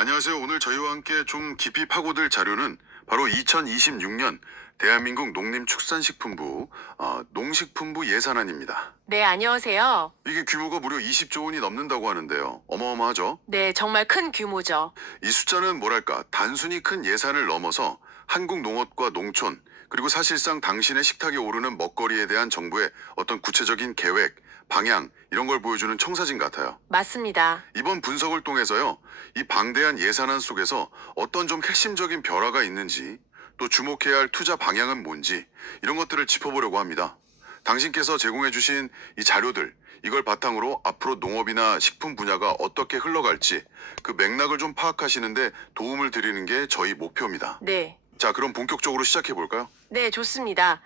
안녕하세요. 오늘 저희와 함께 좀 깊이 파고들 자료는 바로 2026년 대한민국 농림축산식품부 농식품부 예산안입니다. 네, 안녕하세요. 이게 규모가 무려 20조 원이 넘는다고 하는데요. 어마어마하죠? 네, 정말 큰 규모죠. 이 숫자는 뭐랄까 단순히 큰 예산을 넘어서 한국 농업과 농촌 그리고 사실상 당신의 식탁에 오르는 먹거리에 대한 정부의 어떤 구체적인 계획, 방향 이런 걸 보여주는 청사진 같아요. 맞습니다. 이번 분석을 통해서요, 이 방대한 예산안 속에서 어떤 좀 핵심적인 변화가 있는지, 또 주목해야 할 투자 방향은 뭔지, 이런 것들을 짚어보려고 합니다. 당신께서 제공해주신 이 자료들, 이걸 바탕으로 앞으로 농업이나 식품 분야가 어떻게 흘러갈지, 그 맥락을 좀 파악하시는데 도움을 드리는 게 저희 목표입니다. 네. 자, 그럼 본격적으로 시작해볼까요? 네, 좋습니다.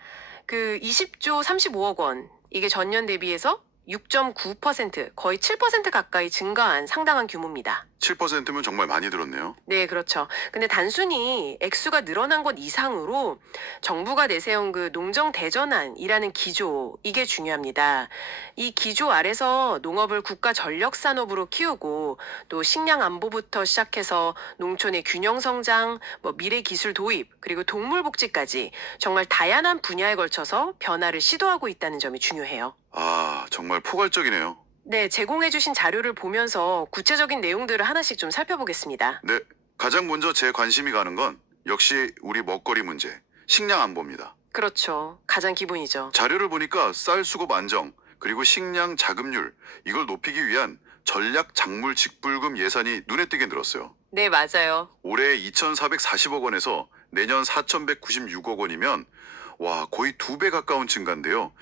20조 35억 원. 이게 전년 대비해서 6.9%, 거의 7% 가까이 증가한 상당한 규모입니다. 7%면 정말 많이 들었네요. 네, 그렇죠. 근데 단순히 액수가 늘어난 것 이상으로 정부가 내세운 그 농정 대전환이라는 기조, 이게 중요합니다. 이 기조 아래서 농업을 국가 전력 산업으로 키우고 또 식량 안보부터 시작해서 농촌의 균형 성장, 미래 기술 도입, 그리고 동물 복지까지 정말 다양한 분야에 걸쳐서 변화를 시도하고 있다는 점이 중요해요. 아, 정말 포괄적이네요. 네, 제공해주신 자료를 보면서 구체적인 내용들을 하나씩 좀 살펴보겠습니다. 네, 가장 먼저 제 관심이 가는 건 역시 우리 먹거리 문제, 식량 안보입니다. 그렇죠. 가장 기본이죠. 자료를 보니까 쌀 수급 안정, 그리고 식량 자급률, 이걸 높이기 위한 전략 작물 직불금 예산이 눈에 띄게 늘었어요. 네, 맞아요. 올해 2,440억 원에서 내년 4,196억 원이면 와, 거의 2배 가까운 증가인데요.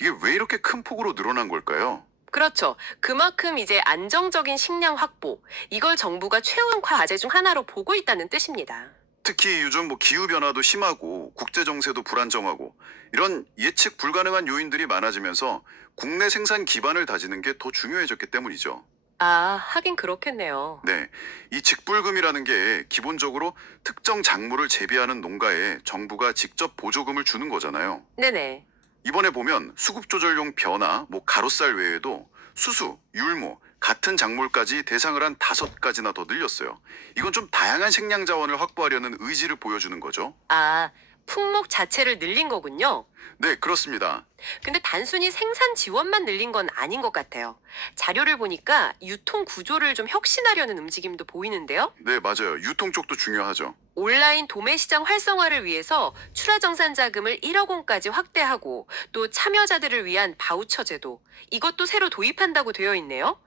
이게 왜 이렇게 큰 폭으로 늘어난 걸까요? 그렇죠. 그만큼 이제 안정적인 식량 확보, 이걸 정부가 최우선 과제 중 하나로 보고 있다는 뜻입니다. 특히 요즘 기후 변화도 심하고 국제 정세도 불안정하고 이런 예측 불가능한 요인들이 많아지면서 국내 생산 기반을 다지는 게 더 중요해졌기 때문이죠. 아, 하긴 그렇겠네요. 네. 이 직불금이라는 게 기본적으로 특정 작물을 재배하는 농가에 정부가 직접 보조금을 주는 거잖아요. 네네. 이번에 보면 수급 조절용 벼나 가로쌀 외에도 수수, 율무, 같은 작물까지 대상을 한 5가지나 더 늘렸어요. 이건 좀 다양한 식량 자원을 확보하려는 의지를 보여주는 거죠. 아, 품목 자체를 늘린 거군요. 네, 그렇습니다. 근데 단순히 생산 지원만 늘린 건 아닌 것 같아요. 자료를 보니까 유통 구조를 좀 혁신하려는 움직임도 보이는데요. 네, 맞아요. 유통 쪽도 중요하죠. 온라인 도매 시장 활성화를 위해서 출하정산 자금을 1억 원까지 확대하고 또 참여자들을 위한 바우처 제도, 이것도 새로 도입한다고 되어 있네요.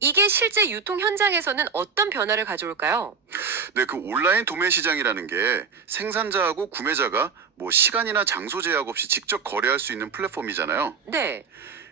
이게 실제 유통 현장에서는 어떤 변화를 가져올까요? 네, 그 온라인 도매 시장이라는 게 생산자하고 구매자가 시간이나 장소 제약 없이 직접 거래할 수 있는 플랫폼이잖아요. 네.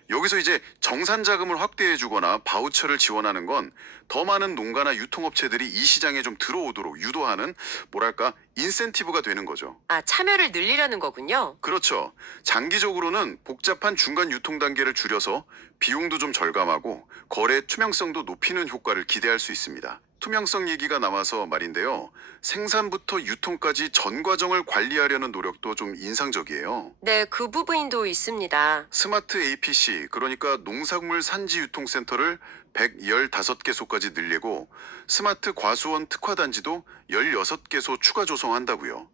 여기서 이제 정산 자금을 확대해 주거나 바우처를 지원하는 건 더 많은 농가나 유통업체들이 이 시장에 좀 들어오도록 유도하는 뭐랄까 인센티브가 되는 거죠. 아, 참여를 늘리려는 거군요. 그렇죠. 장기적으로는 복잡한 중간 유통 단계를 줄여서 비용도 좀 절감하고 거래 투명성도 높이는 효과를 기대할 수 있습니다. 투명성 얘기가 나와서 말인데요. 생산부터 유통까지 전 과정을 관리하려는 노력도 좀 인상적이에요. 네, 그 부분도 있습니다. 스마트 APC, 그러니까 농산물 산지 유통센터를 115개소까지 늘리고 스마트 과수원 특화단지도 16개소 추가 조성한다고요.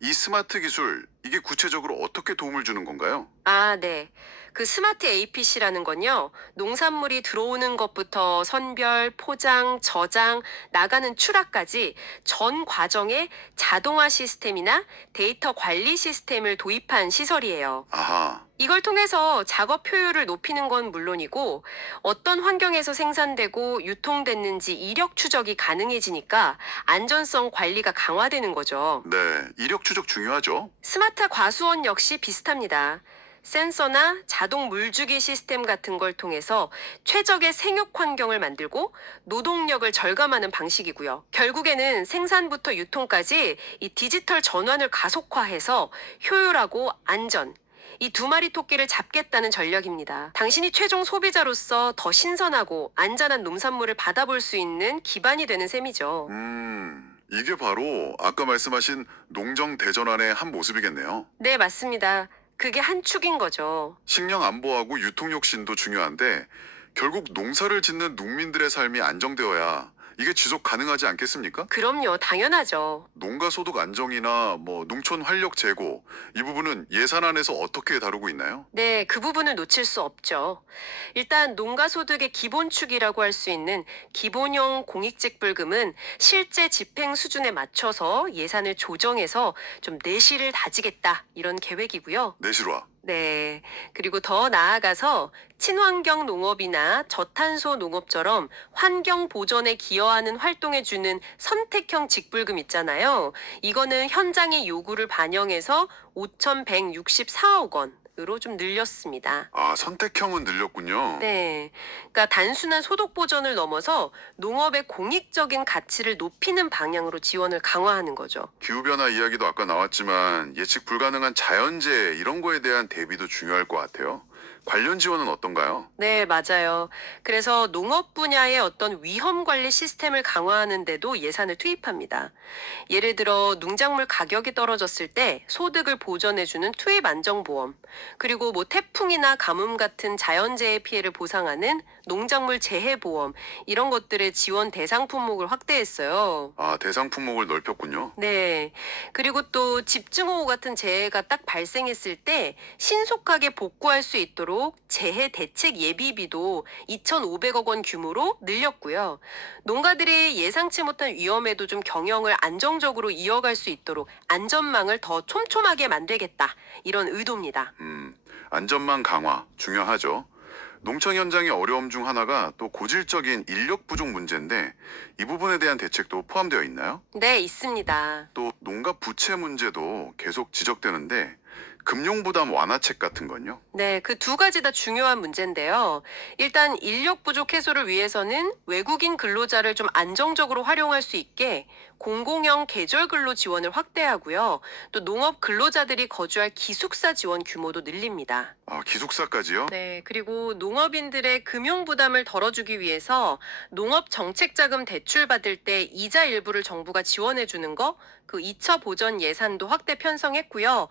이 스마트 기술, 이게 구체적으로 어떻게 도움을 주는 건가요? 아, 네. 그 스마트 APC라는 건요, 농산물이 들어오는 것부터 선별, 포장, 저장, 나가는 출하까지 전 과정에 자동화 시스템이나 데이터 관리 시스템을 도입한 시설이에요. 아하, 이걸 통해서 작업 효율을 높이는 건 물론이고 어떤 환경에서 생산되고 유통됐는지 이력 추적이 가능해지니까 안전성 관리가 강화되는 거죠. 네, 이력 추적 중요하죠. 스마트 과수원 역시 비슷합니다. 센서나 자동 물주기 시스템 같은 걸 통해서 최적의 생육 환경을 만들고 노동력을 절감하는 방식이고요. 결국에는 생산부터 유통까지 이 디지털 전환을 가속화해서 효율하고 안전, 이 두 마리 토끼를 잡겠다는 전략입니다. 당신이 최종 소비자로서 더 신선하고 안전한 농산물을 받아볼 수 있는 기반이 되는 셈이죠. 이게 바로 아까 말씀하신 농정 대전환의 한 모습이겠네요. 네, 맞습니다. 그게 한 축인 거죠. 식량 안보하고 유통 혁신도 중요한데 결국 농사를 짓는 농민들의 삶이 안정되어야 이게 지속 가능하지 않겠습니까? 그럼요, 당연하죠. 농가 소득 안정이나 농촌 활력 제고 이 부분은 예산안에서 어떻게 다루고 있나요? 네, 그 부분을 놓칠 수 없죠. 일단 농가소득의 기본축이라고 할 수 있는 기본형 공익직불금은 실제 집행 수준에 맞춰서 예산을 조정해서 좀 내실을 다지겠다 이런 계획이고요. 내실화. 네. 그리고 더 나아가서 친환경 농업이나 저탄소 농업처럼 환경 보전에 기여하는 활동에 주는 선택형 직불금 있잖아요. 이거는 현장의 요구를 반영해서 5,164억 원으로 좀 늘렸습니다. 아, 선택형은 늘렸군요. 네. 그러니까 단순한 소득 보전을 넘어서 농업의 공익적인 가치를 높이는 방향으로 지원을 강화하는 거죠. 기후변화 이야기도 아까 나왔지만 예측 불가능한 자연재해 이런 거에 대한 대비도 중요할 것 같아요. 관련 지원은 어떤가요? 네, 맞아요. 그래서 농업 분야의 어떤 위험 관리 시스템을 강화하는 데도 예산을 투입합니다. 예를 들어 농작물 가격이 떨어졌을 때 소득을 보전해주는 투입 안정보험, 그리고 뭐 태풍이나 가뭄 같은 자연재해 피해를 보상하는 농작물 재해보험, 이런 것들의 지원 대상 품목을 확대했어요. 아, 대상 품목을 넓혔군요. 네. 그리고 또 집중호우 같은 재해가 딱 발생했을 때 신속하게 복구할 수 있도록 재해 대책 예비비도 2,500억 원 규모로 늘렸고요. 농가들이 예상치 못한 위험에도 좀 경영을 안정적으로 이어갈 수 있도록 안전망을 더 촘촘하게 만들겠다. 이런 의도입니다. 안전망 강화 중요하죠. 농촌 현장의 어려움 중 하나가 또 고질적인 인력 부족 문제인데 이 부분에 대한 대책도 포함되어 있나요? 네, 있습니다. 또 농가 부채 문제도 계속 지적되는데 금융 부담 완화책 같은 건요? 네, 그 두 가지 다 중요한 문제인데요. 일단 인력 부족 해소를 위해서는 외국인 근로자를 좀 안정적으로 활용할 수 있게 공공형 계절 근로 지원을 확대하고요. 또 농업 근로자들이 거주할 기숙사 지원 규모도 늘립니다. 아, 기숙사까지요? 네, 그리고 농업인들의 금융 부담을 덜어주기 위해서 농업 정책 자금 대출 받을 때 이자 일부를 정부가 지원해 주는 거, 그 2차 보전 예산도 확대 편성했고요.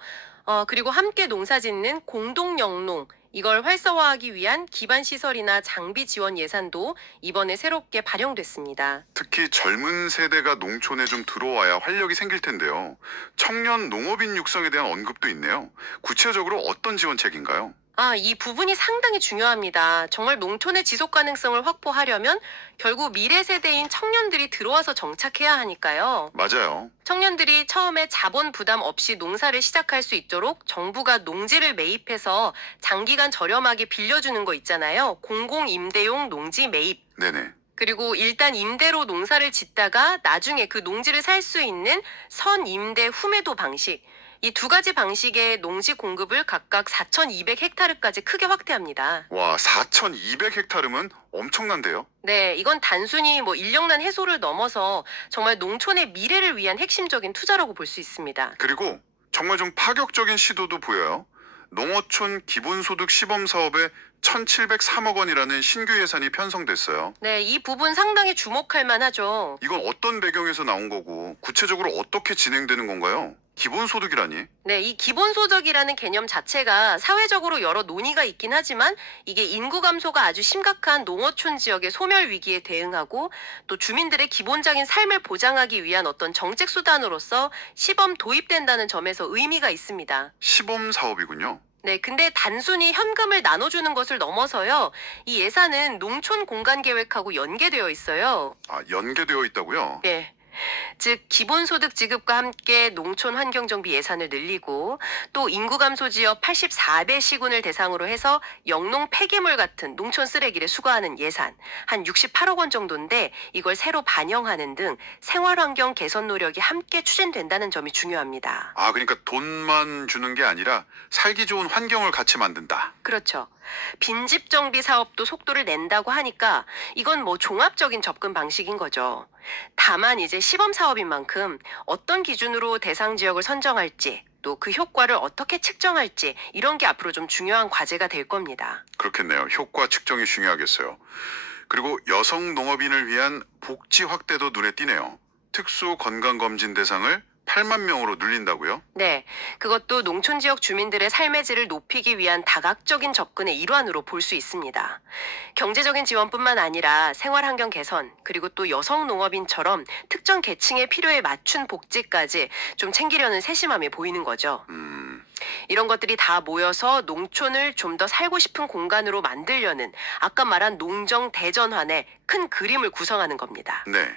그리고 함께 농사 짓는 공동 영농, 이걸 활성화하기 위한 기반 시설이나 장비 지원 예산도 이번에 새롭게 발령됐습니다. 특히 젊은 세대가 농촌에 좀 들어와야 활력이 생길 텐데요. 청년 농업인 육성에 대한 언급도 있네요. 구체적으로 어떤 지원책인가요? 이 부분이 상당히 중요합니다. 정말 농촌의 지속 가능성을 확보하려면 결국 미래 세대인 청년들이 들어와서 정착해야 하니까요. 맞아요. 청년들이 처음에 자본 부담 없이 농사를 시작할 수 있도록 정부가 농지를 매입해서 장기간 저렴하게 빌려주는 거 있잖아요. 공공임대용 농지 매입. 네네. 그리고 일단 임대로 농사를 짓다가 나중에 그 농지를 살 수 있는 선임대 후매도 방식. 이 두 가지 방식의 농지 공급을 각각 4,200헥타르까지 크게 확대합니다. 와, 4,200헥타르면 엄청난데요? 네, 이건 단순히 뭐 인력난 해소를 넘어서 정말 농촌의 미래를 위한 핵심적인 투자라고 볼 수 있습니다. 그리고 정말 좀 파격적인 시도도 보여요. 농어촌 기본소득 시범 사업에 1,703억 원이라는 신규 예산이 편성됐어요. 네, 이 부분 상당히 주목할 만하죠. 이건 어떤 배경에서 나온 거고 구체적으로 어떻게 진행되는 건가요? 기본소득이라니? 네, 이 기본소득이라는 개념 자체가 사회적으로 여러 논의가 있긴 하지만 이게 인구 감소가 아주 심각한 농어촌 지역의 소멸 위기에 대응하고 또 주민들의 기본적인 삶을 보장하기 위한 어떤 정책 수단으로서 시범 도입된다는 점에서 의미가 있습니다. 시범 사업이군요. 네, 근데 단순히 현금을 나눠주는 것을 넘어서요, 이 예산은 농촌 공간 계획하고 연계되어 있어요. 아, 연계되어 있다고요? 네. 즉 기본소득 지급과 함께 농촌 환경정비 예산을 늘리고 또 인구 감소 지역 84배 시군을 대상으로 해서 영농 폐기물 같은 농촌 쓰레기를 수거하는 예산 한 68억 원 정도인데 이걸 새로 반영하는 등 생활환경 개선 노력이 함께 추진된다는 점이 중요합니다. 아, 그러니까 돈만 주는 게 아니라 살기 좋은 환경을 같이 만든다. 그렇죠. 빈집 정비 사업도 속도를 낸다고 하니까 이건 뭐 종합적인 접근 방식인 거죠. 다만 이제 시범 사업인 만큼 어떤 기준으로 대상 지역을 선정할지 또 그 효과를 어떻게 측정할지 이런 게 앞으로 좀 중요한 과제가 될 겁니다. 그렇겠네요. 효과 측정이 중요하겠어요. 그리고 여성 농업인을 위한 복지 확대도 눈에 띄네요. 특수 건강검진 대상을 8만 명으로 늘린다고요? 네, 그것도 농촌 지역 주민들의 삶의 질을 높이기 위한 다각적인 접근의 일환으로 볼 수 있습니다. 경제적인 지원뿐만 아니라 생활 환경 개선, 그리고 또 여성 농업인처럼 특정 계층의 필요에 맞춘 복지까지 좀 챙기려는 세심함이 보이는 거죠. 이런 것들이 다 모여서 농촌을 좀 더 살고 싶은 공간으로 만들려는 아까 말한 농정 대전환의 큰 그림을 구성하는 겁니다. 네.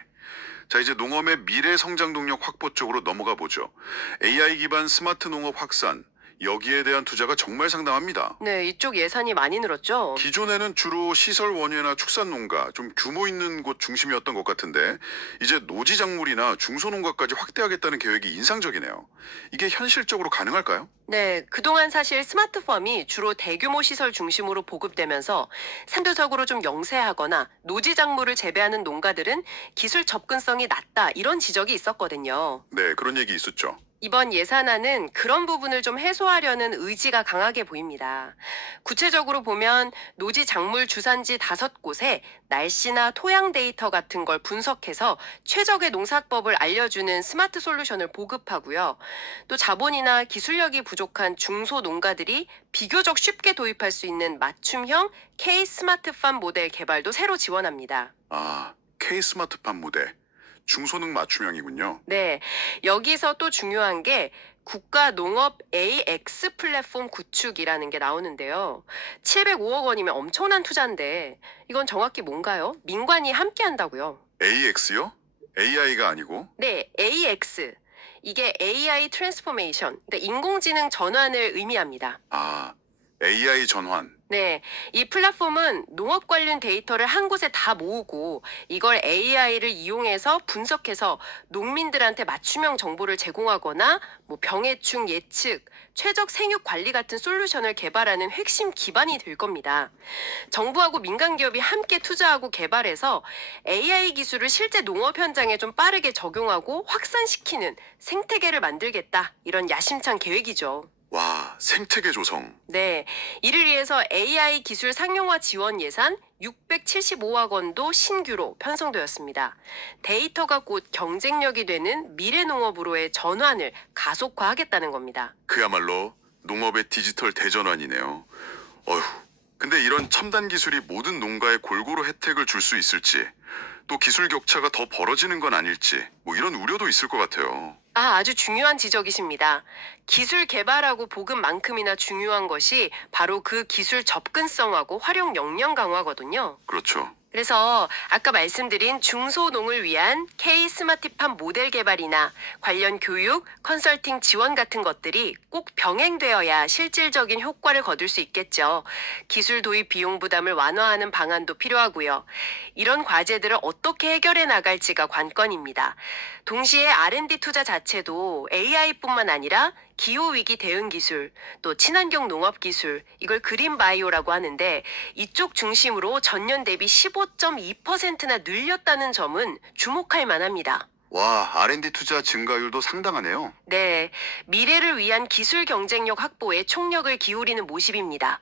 자, 이제 농업의 미래 성장 동력 확보 쪽으로 넘어가 보죠. AI 기반 스마트 농업 확산, 여기에 대한 투자가 정말 상당합니다. 네, 이쪽 예산이 많이 늘었죠. 기존에는 주로 시설 원예나 축산 농가, 좀 규모 있는 곳 중심이었던 것 같은데 이제 노지 작물이나 중소농가까지 확대하겠다는 계획이 인상적이네요. 이게 현실적으로 가능할까요? 네, 그동안 사실 스마트팜이 주로 대규모 시설 중심으로 보급되면서 산도적으로 좀 영세하거나 노지 작물을 재배하는 농가들은 기술 접근성이 낮다 이런 지적이 있었거든요. 네, 그런 얘기 있었죠. 이번 예산안은 그런 부분을 좀 해소하려는 의지가 강하게 보입니다. 구체적으로 보면 노지 작물 주산지 5곳에 날씨나 토양 데이터 같은 걸 분석해서 최적의 농사법을 알려주는 스마트 솔루션을 보급하고요. 또 자본이나 기술력이 부족한 중소 농가들이 비교적 쉽게 도입할 수 있는 맞춤형 K 스마트팜 모델 개발도 새로 지원합니다. 아, K 스마트팜 모델. 중소능 맞춤형이군요. 네, 여기서 또 중요한 게 국가 농업 AX 플랫폼 구축이라는 게 나오는데요. 705억 원이면 엄청난 투자인데 이건 정확히 뭔가요? 민관이 함께 한다고요. AX요? AI가 아니고? 네, AX. 이게 AI 트랜스포메이션, 그러니까 인공지능 전환을 의미합니다. 아, AI 전환. 네, 이 플랫폼은 농업 관련 데이터를 한 곳에 다 모으고 이걸 AI를 이용해서 분석해서 농민들한테 맞춤형 정보를 제공하거나 뭐 병해충 예측, 최적 생육 관리 같은 솔루션을 개발하는 핵심 기반이 될 겁니다. 정부하고 민간 기업이 함께 투자하고 개발해서 AI 기술을 실제 농업 현장에 좀 빠르게 적용하고 확산시키는 생태계를 만들겠다. 이런 야심찬 계획이죠. 와, 생태계 조성. 네, 이를 위해서 AI 기술 상용화 지원 예산 675억 원도 신규로 편성되었습니다. 데이터가 곧 경쟁력이 되는 미래 농업으로의 전환을 가속화하겠다는 겁니다. 그야말로 농업의 디지털 대전환이네요. 어휴, 근데 이런 첨단 기술이 모든 농가에 골고루 혜택을 줄 수 있을지, 또 기술 격차가 더 벌어지는 건 아닐지, 뭐 이런 우려도 있을 것 같아요. 아주 중요한 지적이십니다. 기술 개발하고 보급만큼이나 중요한 것이 바로 그 기술 접근성하고 활용 역량 강화거든요. 그렇죠. 그래서 아까 말씀드린 중소농을 위한 K 스마트팜 모델 개발이나 관련 교육, 컨설팅 지원 같은 것들이 꼭 병행되어야 실질적인 효과를 거둘 수 있겠죠. 기술 도입 비용 부담을 완화하는 방안도 필요하고요. 이런 과제들을 어떻게 해결해 나갈지가 관건입니다. 동시에 R&D 투자 자체도 AI뿐만 아니라 기후위기 대응 기술, 또 친환경 농업 기술, 이걸 그린 바이오라고 하는데 이쪽 중심으로 전년 대비 15.2%나 늘렸다는 점은 주목할 만합니다. 와, R&D 투자 증가율도 상당하네요. 네, 미래를 위한 기술 경쟁력 확보에 총력을 기울이는 모습입니다.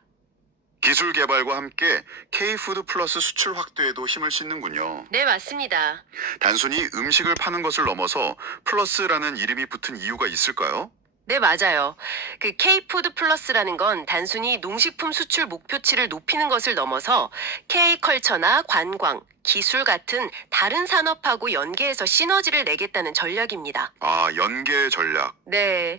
기술 개발과 함께 K푸드 플러스 수출 확대에도 힘을 싣는군요. 네, 맞습니다. 단순히 음식을 파는 것을 넘어서 플러스라는 이름이 붙은 이유가 있을까요? 네, 맞아요. 그 K푸드 플러스라는 건 단순히 농식품 수출 목표치를 높이는 것을 넘어서 K컬처나 관광, 기술 같은 다른 산업하고 연계해서 시너지를 내겠다는 전략입니다. 아, 연계 전략. 네.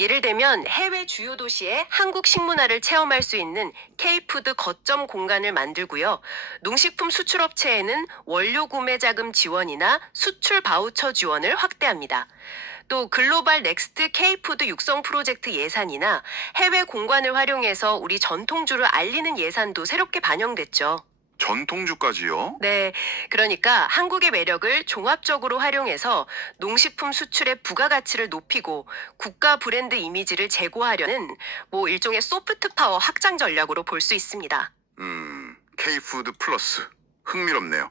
예를 들면 해외 주요 도시에 한국 식문화를 체험할 수 있는 K푸드 거점 공간을 만들고요. 농식품 수출업체에는 원료 구매 자금 지원이나 수출 바우처 지원을 확대합니다. 또 글로벌 넥스트 K푸드 육성 프로젝트 예산이나 해외 공간을 활용해서 우리 전통주를 알리는 예산도 새롭게 반영됐죠. 전통주까지요? 네, 그러니까 한국의 매력을 종합적으로 활용해서 농식품 수출의 부가가치를 높이고 국가 브랜드 이미지를 제고하려는 뭐 일종의 소프트 파워 확장 전략으로 볼 수 있습니다. K푸드 플러스. 흥미롭네요.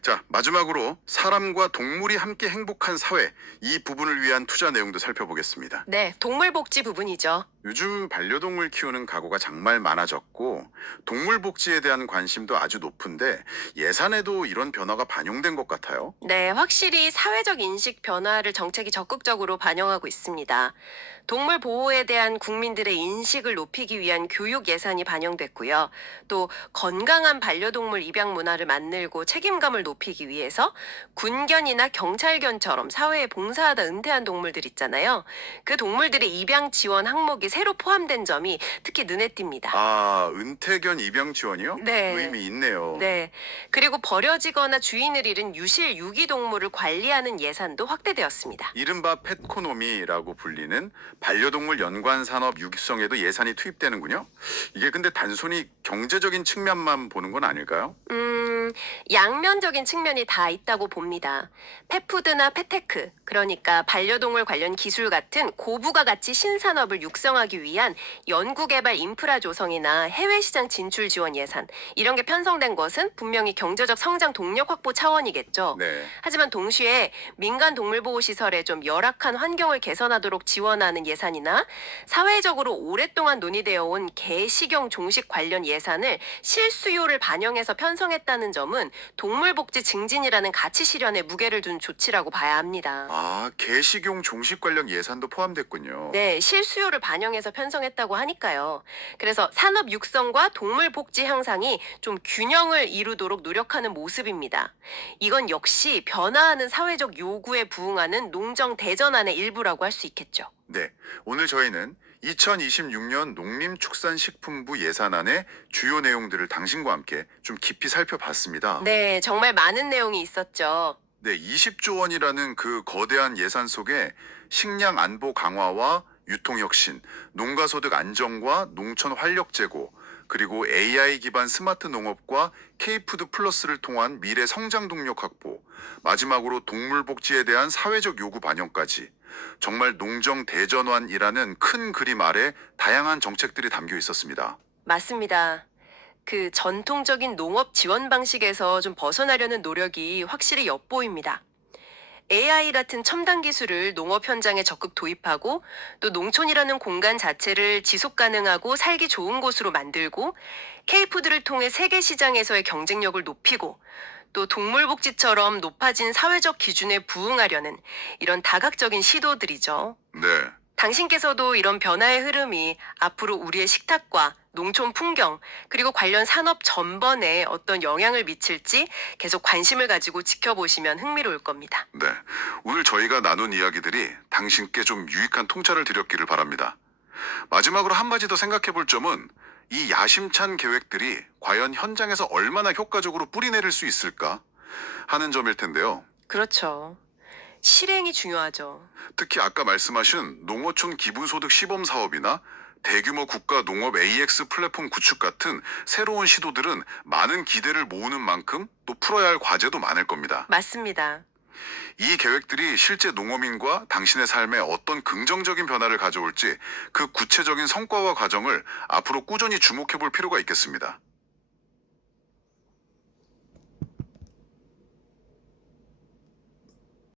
자, 마지막으로 사람과 동물이 함께 행복한 사회, 이 부분을 위한 투자 내용도 살펴보겠습니다. 네, 동물복지 부분이죠. 요즘 반려동물 키우는 가구가 정말 많아졌고 동물 복지에 대한 관심도 아주 높은데 예산에도 이런 변화가 반영된 것 같아요. 네, 확실히 사회적 인식 변화를 정책이 적극적으로 반영하고 있습니다. 동물 보호에 대한 국민들의 인식을 높이기 위한 교육 예산이 반영됐고요. 또 건강한 반려동물 입양 문화를 만들고 책임감을 높이기 위해서 군견이나 경찰견처럼 사회에 봉사하다 은퇴한 동물들 있잖아요. 그 동물들의 입양 지원 항목이 새로 포함된 점이 특히 눈에 띕니다. 아, 은퇴견 입양 지원이요? 네. 의미 있네요. 네. 그리고 버려지거나 주인을 잃은 유실 유기동물을 관리하는 예산도 확대되었습니다. 이른바 펫코노미라고 불리는 반려동물 연관 산업 육성에도 예산이 투입되는군요. 이게 근데 단순히 경제적인 측면만 보는 건 아닐까요? 양면적인 측면이 다 있다고 봅니다. 펫푸드나 펫테크, 그러니까 반려동물 관련 기술 같은 고부가 가치 신산업을 육성하기 위한 연구개발 인프라 조성이나 해외 시장 진출 지원 예산, 이런 게 편성된 것은 분명히 경제적 성장 동력 확보 차원이겠죠. 네. 하지만 동시에 민간 동물보호시설에 좀 열악한 환경을 개선하도록 지원하는 예산이나 사회적으로 오랫동안 논의되어 온 개식용 종식 관련 예산을 실수요를 반영해서 편성했다는 점은 동물복지 증진이라는 가치 실현에 무게를 둔 조치라고 봐야 합니다. 아, 개식용 종식 관련 예산도 포함됐군요. 네, 실수요를 반영해서 편성했다고 하니까요. 그래서 산업 육성과 동물 복지 향상이 좀 균형을 이루도록 노력하는 모습입니다. 이건 역시 변화하는 사회적 요구에 부응하는 농정 대전안의 일부라고 할 수 있겠죠. 네, 오늘 저희는 2026년 농림축산식품부 예산안의 주요 내용들을 당신과 함께 좀 깊이 살펴봤습니다. 네, 정말 많은 내용이 있었죠. 네, 20조 원이라는 그 거대한 예산 속에 식량 안보 강화와 유통혁신, 농가소득 안정과 농촌 활력 제고, 그리고 AI 기반 스마트 농업과 K푸드 플러스를 통한 미래 성장 동력 확보, 마지막으로 동물 복지에 대한 사회적 요구 반영까지 정말 농정 대전환이라는 큰 그림 아래 다양한 정책들이 담겨 있었습니다. 맞습니다. 그 전통적인 농업 지원 방식에서 좀 벗어나려는 노력이 확실히 엿보입니다. AI 같은 첨단 기술을 농업 현장에 적극 도입하고 또 농촌이라는 공간 자체를 지속 가능하고 살기 좋은 곳으로 만들고 K푸드를 통해 세계 시장에서의 경쟁력을 높이고 또 동물복지처럼 높아진 사회적 기준에 부응하려는 이런 다각적인 시도들이죠. 네. 당신께서도 이런 변화의 흐름이 앞으로 우리의 식탁과 농촌 풍경, 그리고 관련 산업 전반에 어떤 영향을 미칠지 계속 관심을 가지고 지켜보시면 흥미로울 겁니다. 네. 오늘 저희가 나눈 이야기들이 당신께 좀 유익한 통찰을 드렸기를 바랍니다. 마지막으로 한 가지 더 생각해 볼 점은 이 야심찬 계획들이 과연 현장에서 얼마나 효과적으로 뿌리내릴 수 있을까 하는 점일 텐데요. 그렇죠. 실행이 중요하죠. 특히 아까 말씀하신 농어촌 기본소득 시범 사업이나 대규모 국가 농업 AX 플랫폼 구축 같은 새로운 시도들은 많은 기대를 모으는 만큼 또 풀어야 할 과제도 많을 겁니다. 맞습니다. 이 계획들이 실제 농어민과 당신의 삶에 어떤 긍정적인 변화를 가져올지 그 구체적인 성과와 과정을 앞으로 꾸준히 주목해 볼 필요가 있겠습니다.